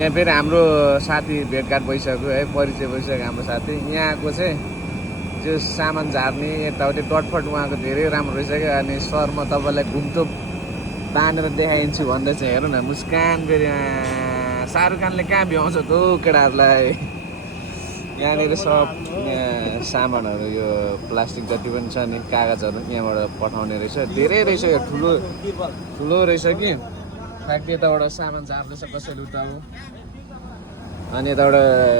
यहाँ फेरि हाम्रो साथी भेटघाट भइसक्यो है, परिचय भइसक्यो हाम्रो साथी। यहाँको चाहिँ त्यो सामान झार्ने यताउति टटफट उहाँको धेरै राम्रो रहेछ क्या। अनि सर म तपाईँलाई घुम्टो तानेर देखाइदिन्छु भन्दै चाहिँ हेर्नु न, मुस्कान फेरि शाहरुख खानले कहाँ भ्याउँछ त केटाहरूलाई। यहाँनिर सब यहाँ सामानहरू यो प्लास्टिक जति पनि छ नि कागजहरू यहाँबाट पठाउने रहेछ। धेरै रहेछ यो, ठुलो ठुलो रहेछ कि। फ्याक्ट्री यताबाट सामान झार्दैछ कसैले उता हो, अनि यताबाट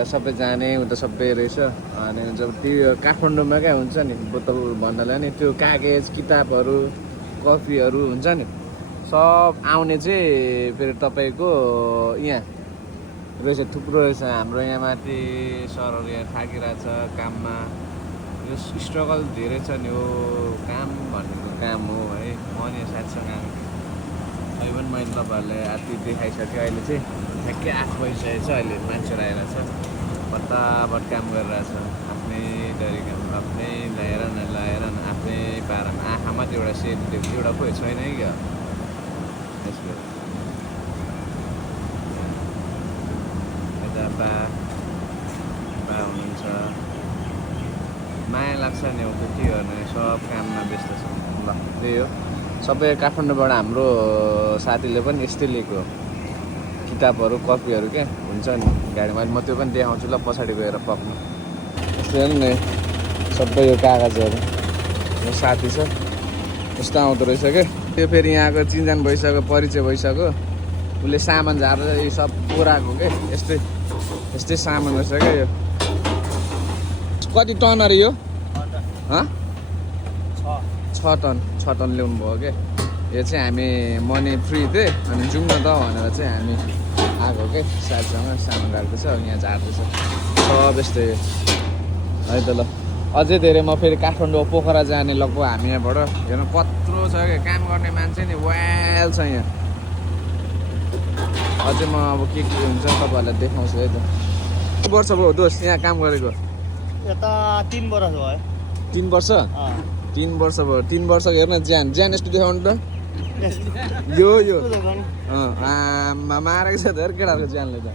सबै जाने उता सबै रहेछ। अनि जब त्यो काठमाडौँमा क्या हुन्छ नि बोतल भन्नाले नि त्यो कागज किताबहरू कफीहरू हुन्छ नि सब आउने चाहिँ फेरि तपाईँको यहाँ रहेछ, थुप्रो रहेछ। हाम्रो यहाँ माथि सरहरू यहाँ थाकिरहेछ काममा। यो स्ट्रगल धेरै छ नि, हो काम भनेको काम हो है। म नि साथीसँग आएको अहिले पनि मैले तपाईँहरूलाई आदि देखाइसकेँ। अहिले चाहिँ ठ्याक्कै 8 बजिसकेको छ। अहिले मान्छेहरू आइरहेछ, बट्टाबट काम गरिरहेछ आफ्नै तरिकामा, आफ्नै लगाएर न आफ्नै पारामा। आँखामा त एउटा सेट दिएको एउटा खोइ छैन है क्या। त्यसको यता बा हुनुहुन्छ, माया लाग्छ नि हो के गर्ने, सब काममा व्यस्त छ। ल त्यही हो, सबै काठमाडौँबाट हाम्रो साथीले पनि यस्तै लिएको किताबहरू कपीहरू क्या हुन्छ नि गाडीमा। म त्यो पनि देखाउँछु ल पछाडि गएर पक्नु। यस्तै नि सबै यो कागजहरू यो साथी छ यस्तो आउँदो रहेछ क्या। त्यो फेरि यहाँको चिनजान भइसक्यो, परिचय भइसक्यो। उसले सामान झारेर यो सब पुराएको क्या। यस्तै यस्तै सामान रहेछ क्या यो। कति टन अरे यो? 6 टन ल्याउनु भयो क्या। यो चाहिँ हामी मनी फ्री थिएँ अनि जाउँ न त भनेर चाहिँ हामी आएको क्या। साथीसँग सामान राख्दैछ, यहाँ झार्दैछ सब यस्तै है त। ल अझै धेरै म फेरि काठमाडौँ पोखरा जाने लगभग हामी यहाँबाट हेर्नु कत्रो छ क्या। काम गर्ने मान्छे नि वाल छ यहाँ। अझै म अब के हुन्छ तपाईँहरूलाई देखाउँछु है त। कति वर्ष भयो दोस्त यहाँ काम गरेको? यता 3 वर्ष भयो। 3 वर्ष? 3 वर्ष भयो। 3 वर्ष हेर्न ज्यान यस्तो देखाउनु त। यो मारेको छ त केटाहरूको ज्यानले त।